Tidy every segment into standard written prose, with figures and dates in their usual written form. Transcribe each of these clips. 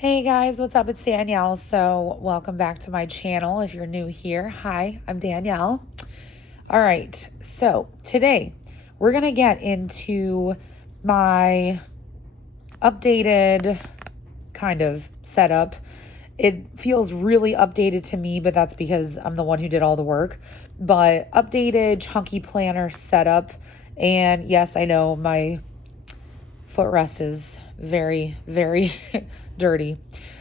Hey guys, what's up? It's Danielle. So, welcome back to my channel. If you're new here, hi, I'm Danielle. All right, so today we're going to get into my updated kind of setup. It feels really updated to me, but that's because I'm the one who did all the work. But updated chunky planner setup. And yes, I know my footrest is very, very dirty.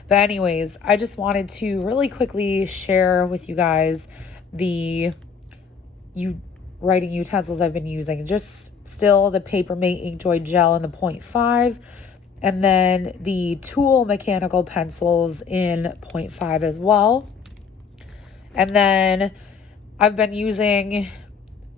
But anyways, I just wanted to really quickly share with you guys the writing utensils I've been using. Just still the Papermate Inkjoy gel in the 0.5, and then the Tool mechanical pencils in 0.5 as well. And then I've been using a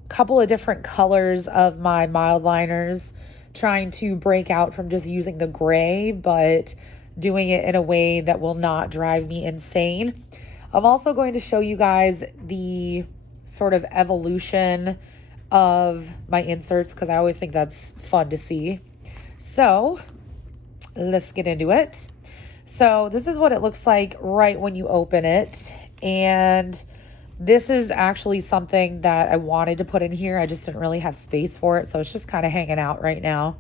couple of different colors of my mild liners, trying to break out from just using the gray, but doing it in a way that will not drive me insane. I'm also going to show you guys the sort of evolution of my inserts because I always think that's fun to see. So let's get into it. So this is what it looks like right when you open it. And this is actually something that I wanted to put in here. I just didn't really have space for it. So it's just kind of hanging out right now.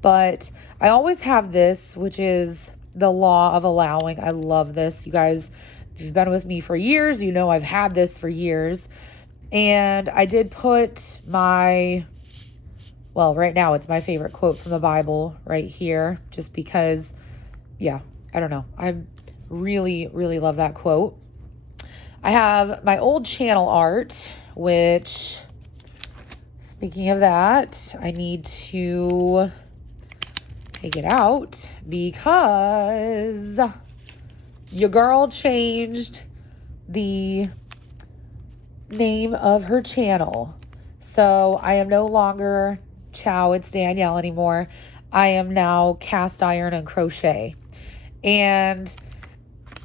But I always have this, which is the Law of Allowing. I love this. You guys, if you've been with me for years, you know I've had this for years. And I did put right now it's my favorite quote from the Bible right here, just because, yeah, I don't know. I really, really love that quote. I have my old channel art, which, speaking of that, I need to take it out because your girl changed the name of her channel. So I am no longer Ciao, it's Danielle anymore. I am now Cast Iron and Crochet. And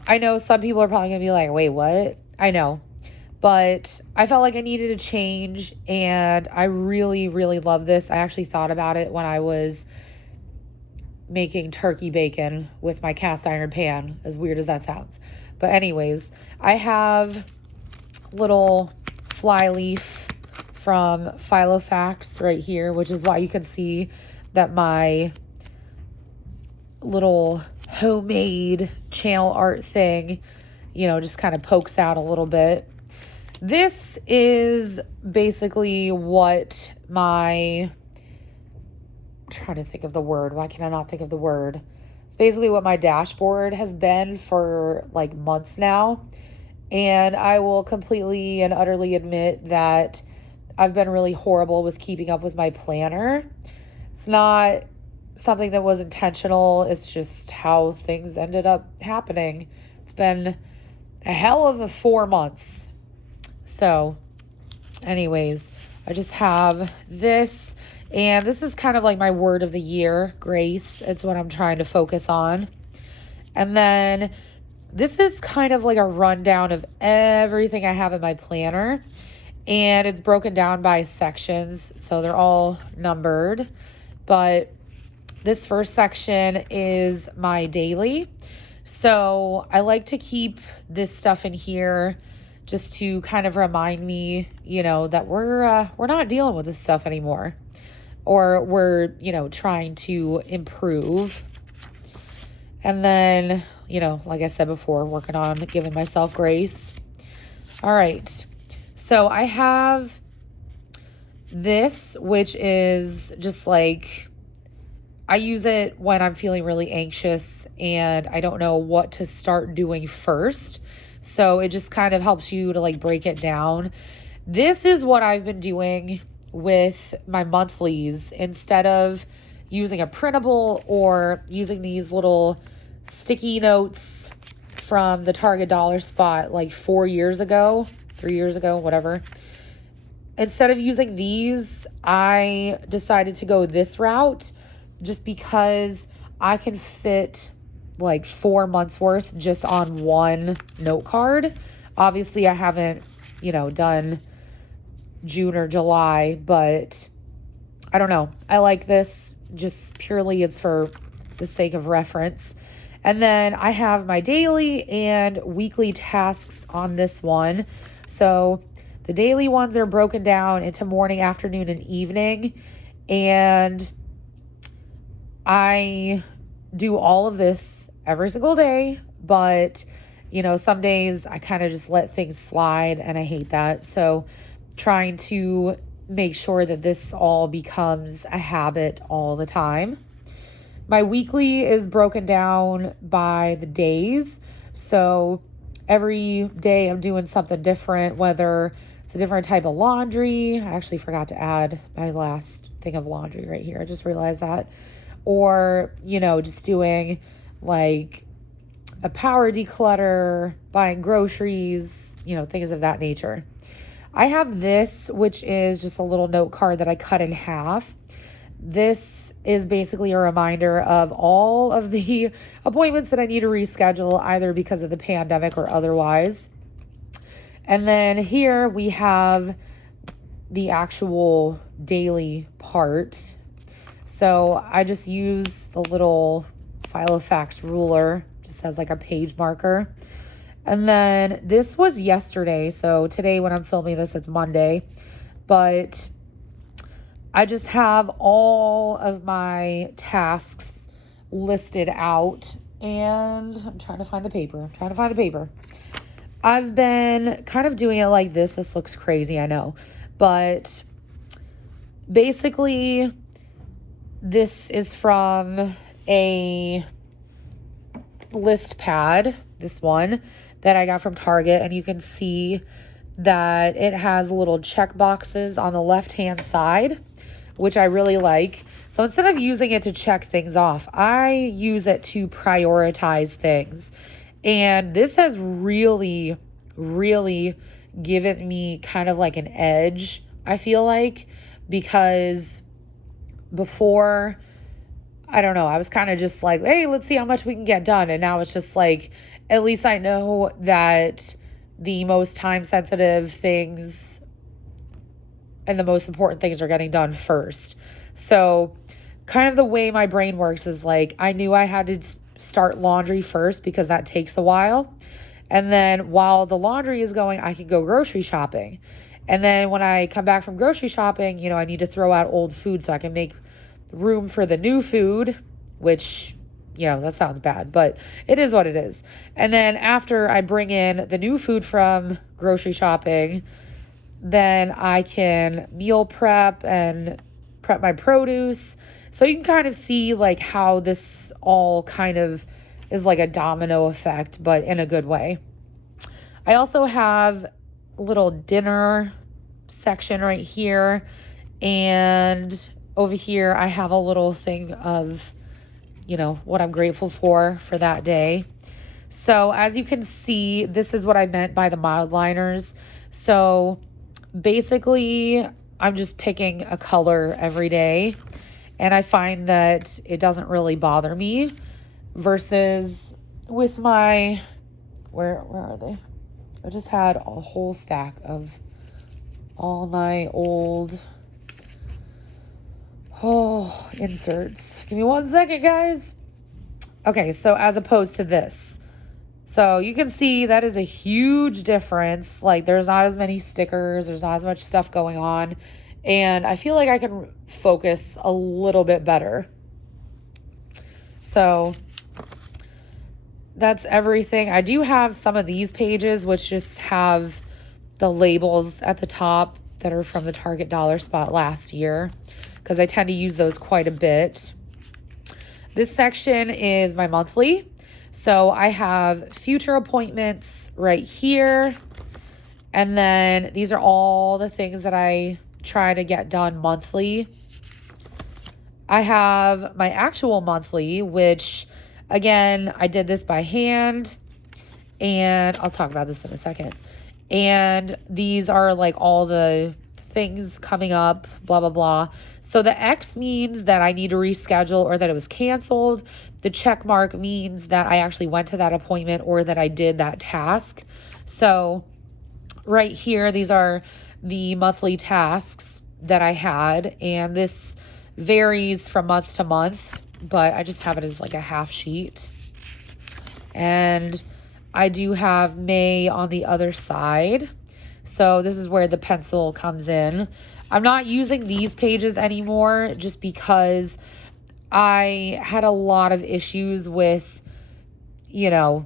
I know some people are probably going to be like, wait, what? I know. But I felt like I needed a change, and I really, really love this. I actually thought about it when I was making turkey bacon with my cast iron pan, as weird as that sounds. But anyways, I have little fly leaf from Filofax right here, which is why you can see that my little homemade channel art thing, just kind of pokes out a little bit. This is basically what I'm trying to think of the word. Why can I not think of the word? It's basically what my dashboard has been for like months now. And I will completely and utterly admit that I've been really horrible with keeping up with my planner. It's not something that was intentional. It's just how things ended up happening. It's been a hell of a 4 months. So anyways, I just have this. And this is kind of like my word of the year, grace. It's what I'm trying to focus on. And then this is kind of like a rundown of everything I have in my planner. And it's broken down by sections, so they're all numbered. But this first section is my daily. So I like to keep this stuff in here just to kind of remind me, that we're not dealing with this stuff anymore. Or we're, trying to improve. And then, like I said before, working on giving myself grace. All right. So I have this, which is just like, I use it when I'm feeling really anxious and I don't know what to start doing first. So it just kind of helps you to like break it down. This is what I've been doing with my monthlies. Instead of using a printable or using these little sticky notes from the Target dollar spot like 4 years ago, 3 years ago, whatever. Instead of using these, I decided to go this route just because I can fit like 4 months worth just on one note card. Obviously, I haven't, done June or July, but I don't know. I like this just purely, it's for the sake of reference. And then I have my daily and weekly tasks on this one. So the daily ones are broken down into morning, afternoon, and evening. And I do all of this every single day, but some days I kind of just let things slide, and I hate that. So trying to make sure that this all becomes a habit all the time. My weekly is broken down by the days. So every day I'm doing something different, whether it's a different type of laundry. I actually forgot to add my last thing of laundry right here. I just realized that. Or, just doing like a power declutter, buying groceries, things of that nature. I have this, which is just a little note card that I cut in half. This is basically a reminder of all of the appointments that I need to reschedule, either because of the pandemic or otherwise. And then here we have the actual daily part. So I just use the little Filofax ruler, just as like a page marker. And then this was yesterday. So today when I'm filming this, it's Monday. But I just have all of my tasks listed out. And I'm trying to find the paper. I've been kind of doing it like this. This looks crazy, I know. But basically, this is from a list pad, this one that I got from Target, and you can see that it has little check boxes on the left-hand side, which I really like. So instead of using it to check things off, I use it to prioritize things. And this has really, really given me kind of like an edge, I feel like, because before, I don't know, I was kind of just like, hey, let's see how much we can get done. And now it's just like, at least I know that the most time sensitive things and the most important things are getting done first. So kind of the way my brain works is like, I knew I had to start laundry first because that takes a while. And then while the laundry is going, I can go grocery shopping. And then when I come back from grocery shopping, I need to throw out old food so I can make room for the new food, which, that sounds bad, but it is what it is. And then after I bring in the new food from grocery shopping, then I can meal prep and prep my produce. So you can kind of see like how this all kind of is like a domino effect, but in a good way. I also have a little dinner section right here. And over here, I have a little thing of, what I'm grateful for that day. So as you can see, this is what I meant by the mild liners. So basically, I'm just picking a color every day. And I find that it doesn't really bother me versus with my, where are they? I just had a whole stack of all my old inserts. Give me 1 second, guys. Okay, so as opposed to this. So you can see that is a huge difference. Like there's not as many stickers. There's not as much stuff going on. And I feel like I can focus a little bit better. So that's everything. I do have some of these pages which just have the labels at the top that are from the Target dollar spot last year, because I tend to use those quite a bit. This section is my monthly. So I have future appointments right here. And then these are all the things that I try to get done monthly. I have my actual monthly, which again, I did this by hand, and I'll talk about this in a second. And these are like all the things coming up, blah, blah, blah. So the X means that I need to reschedule or that it was canceled. The check mark means that I actually went to that appointment or that I did that task. So right here, these are the monthly tasks that I had, and this varies from month to month, but I just have it as like a half sheet. And I do have May on the other side. So this is where the pencil comes in. I'm not using these pages anymore just because I had a lot of issues with, you know,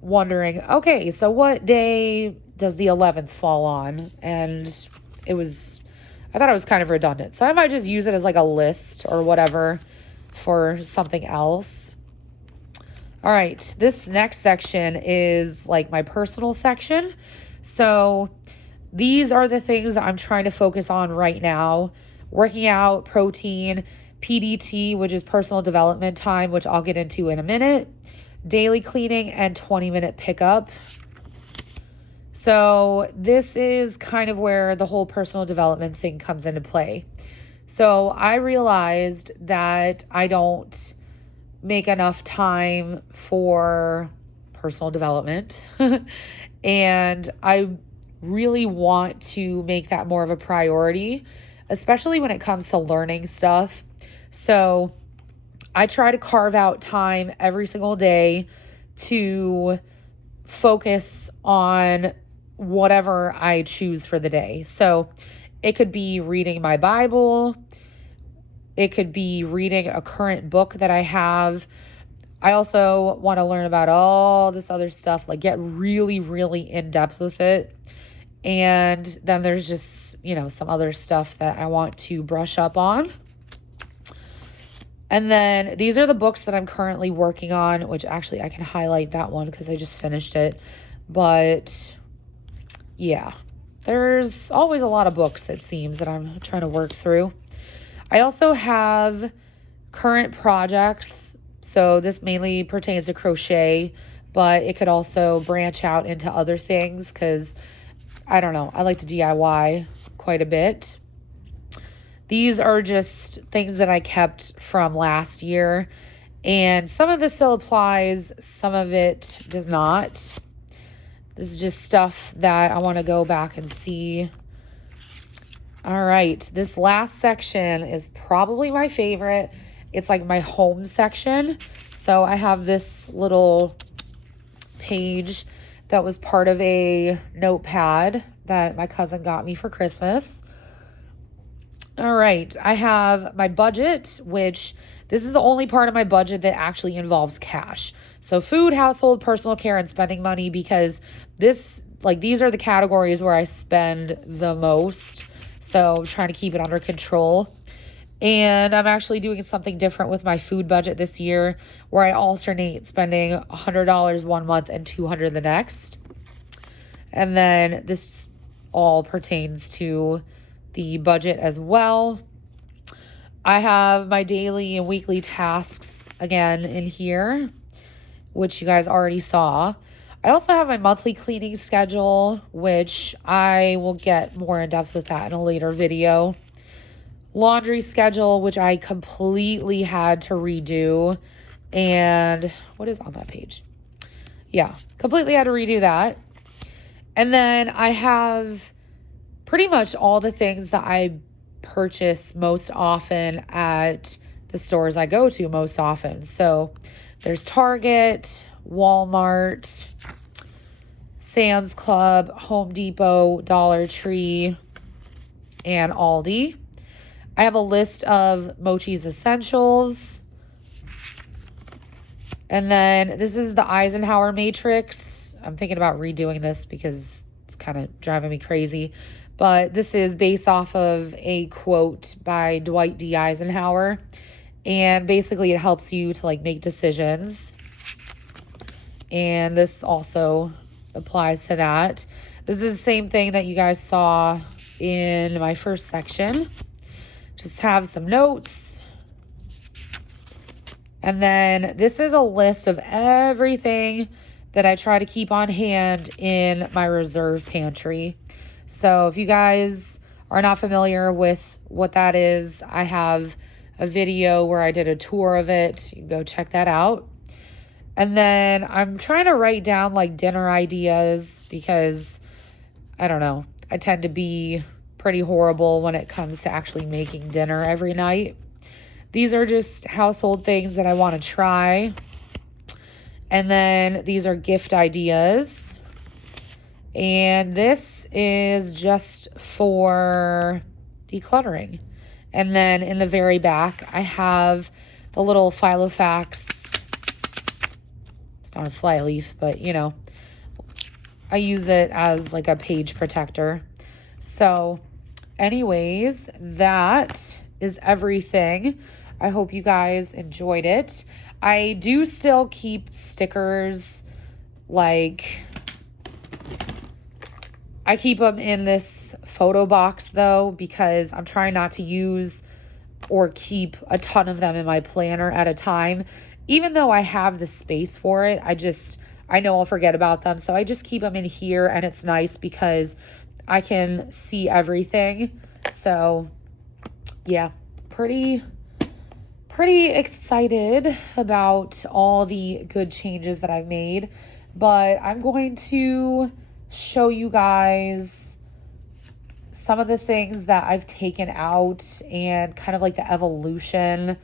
wondering, okay, so what day does the 11th fall on? And I thought it was kind of redundant. So I might just use it as like a list or whatever for something else. All right, this next section is like my personal section. So these are the things that I'm trying to focus on right now. Working out, protein, PDT, which is personal development time, which I'll get into in a minute, daily cleaning, and 20-minute pickup. So this is kind of where the whole personal development thing comes into play. So I realized that I don't make enough time for personal development. And I really want to make that more of a priority, especially when it comes to learning stuff. So I try to carve out time every single day to focus on whatever I choose for the day. So it could be reading my Bible. It could be reading a current book that I have. I also want to learn about all this other stuff, like get really, really in depth with it. And then there's just, some other stuff that I want to brush up on. And then these are the books that I'm currently working on, which actually I can highlight that one because I just finished it. But yeah, there's always a lot of books, it seems, that I'm trying to work through. I also have current projects. So this mainly pertains to crochet, but it could also branch out into other things because, I don't know, I like to DIY quite a bit. These are just things that I kept from last year, and some of this still applies, some of it does not. This is just stuff that I want to go back and see. All right, this last section is probably my favorite. It's like my home section. So I have this little page that was part of a notepad that my cousin got me for Christmas. All right, I have my budget, which this is the only part of my budget that actually involves cash. So food, household, personal care, and spending money, because these are the categories where I spend the most. So I'm trying to keep it under control. And I'm actually doing something different with my food budget this year, where I alternate spending $100 one month and $200 the next. And then this all pertains to the budget as well. I have my daily and weekly tasks again in here, which you guys already saw. I also have my monthly cleaning schedule, which I will get more in depth with that in a later video. Laundry schedule, which I completely had to redo. And what is on that page? Yeah, completely had to redo that. And then I have pretty much all the things that I purchase most often at the stores I go to most often. So there's Target, Walmart, Sam's Club, Home Depot, Dollar Tree, and Aldi. I have a list of Mochi's essentials. And then this is the Eisenhower matrix. I'm thinking about redoing this because it's kind of driving me crazy. But this is based off of a quote by Dwight D. Eisenhower. And basically it helps you to make decisions. And this also applies to that. This is the same thing that you guys saw in my first section. Just have some notes. And then this is a list of everything that I try to keep on hand in my reserve pantry. So if you guys are not familiar with what that is, I have a video where I did a tour of it. You can go check that out. And then I'm trying to write down dinner ideas because, I don't know, I tend to be pretty horrible when it comes to actually making dinner every night. These are just household things that I want to try. And then these are gift ideas. And this is just for decluttering. And then in the very back, I have the little Filofax. It's not a fly leaf, but you know, I use it as like a page protector. So anyways, that is everything. I hope you guys enjoyed it. I do still keep stickers, like I keep them in this photo box though, because I'm trying not to use or keep a ton of them in my planner at a time. Even though I have the space for it, I know I'll forget about them. So I just keep them in here, and it's nice because I can see everything. So yeah, pretty excited about all the good changes that I've made. But I'm going to show you guys some of the things that I've taken out and kind of like the evolution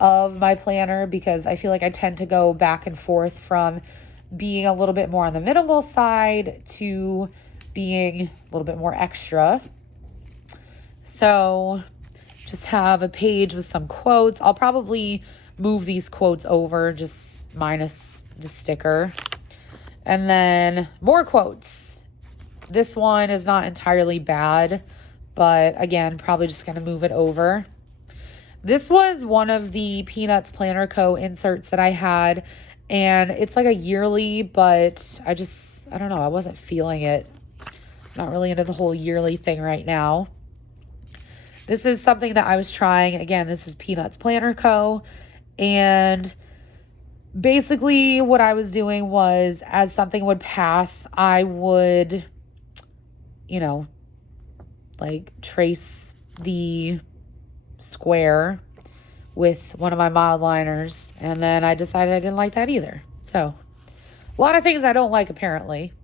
of my planner, because I feel like I tend to go back and forth from being a little bit more on the minimal side to being a little bit more extra. So just have a page with some quotes. I'll probably move these quotes over, just minus the sticker. And then more quotes. This one is not entirely bad, but again, probably just going to move it over. This was one of the Peanuts Planner Co. inserts that I had, and it's like a yearly, but I don't know, I wasn't feeling it. Not really into the whole yearly thing right now. This is something that I was trying. Again, this is Peanuts Planner Co. And basically what I was doing was, as something would pass, I would, you know, like trace the square with one of my mild liners. And then I decided I didn't like that either. So a lot of things I don't like, apparently.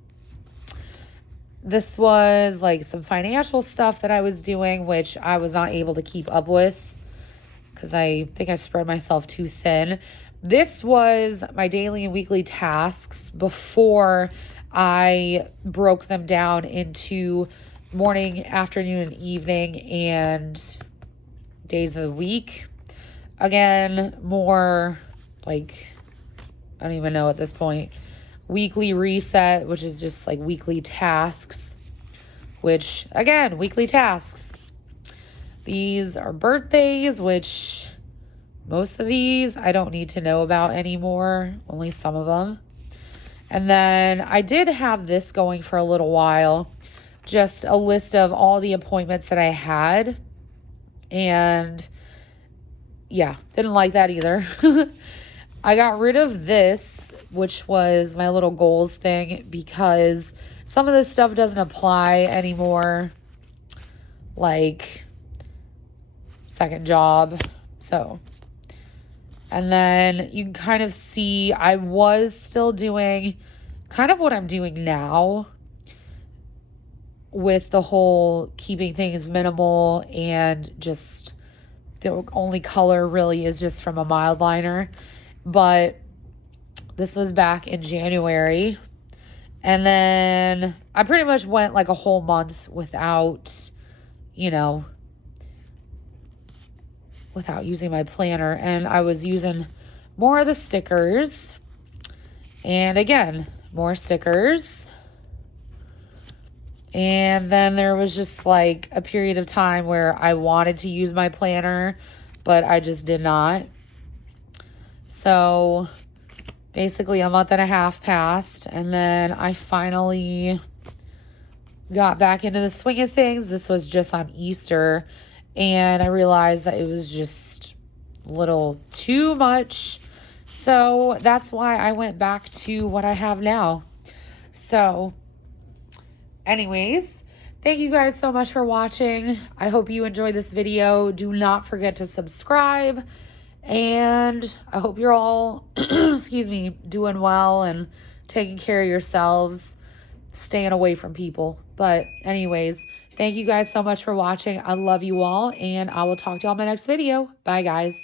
This was like some financial stuff that I was doing, which I was not able to keep up with because I think I spread myself too thin. This was my daily and weekly tasks before I broke them down into morning, afternoon, and evening, and days of the week. Again, more like, I don't even know at this point. Weekly reset, which is just like weekly tasks, which again, weekly tasks. These are birthdays, which most of these I don't need to know about anymore, only some of them. And then I did have this going for a little while, just a list of all the appointments that I had. And yeah, didn't like that either. I got rid of this, which was my little goals thing, because some of this stuff doesn't apply anymore, like second job. So, and then you can kind of see I was still doing kind of what I'm doing now with the whole keeping things minimal, and just the only color really is just from a mild liner. But this was back in January. And then I pretty much went like a whole month without, you know, without using my planner. And I was using more of the stickers. And again, more stickers. And then there was just like a period of time where I wanted to use my planner, but I just did not. So basically a month and a half passed, and then I finally got back into the swing of things. This was just on Easter, and I realized that it was just a little too much. So that's why I went back to what I have now. So anyways, thank you guys so much for watching. I hope you enjoyed this video. Do not forget to subscribe. And I hope you're all, excuse me, doing well and taking care of yourselves, staying away from people. But anyways, thank you guys so much for watching. I love you all, and I will talk to you all in my next video. Bye, guys.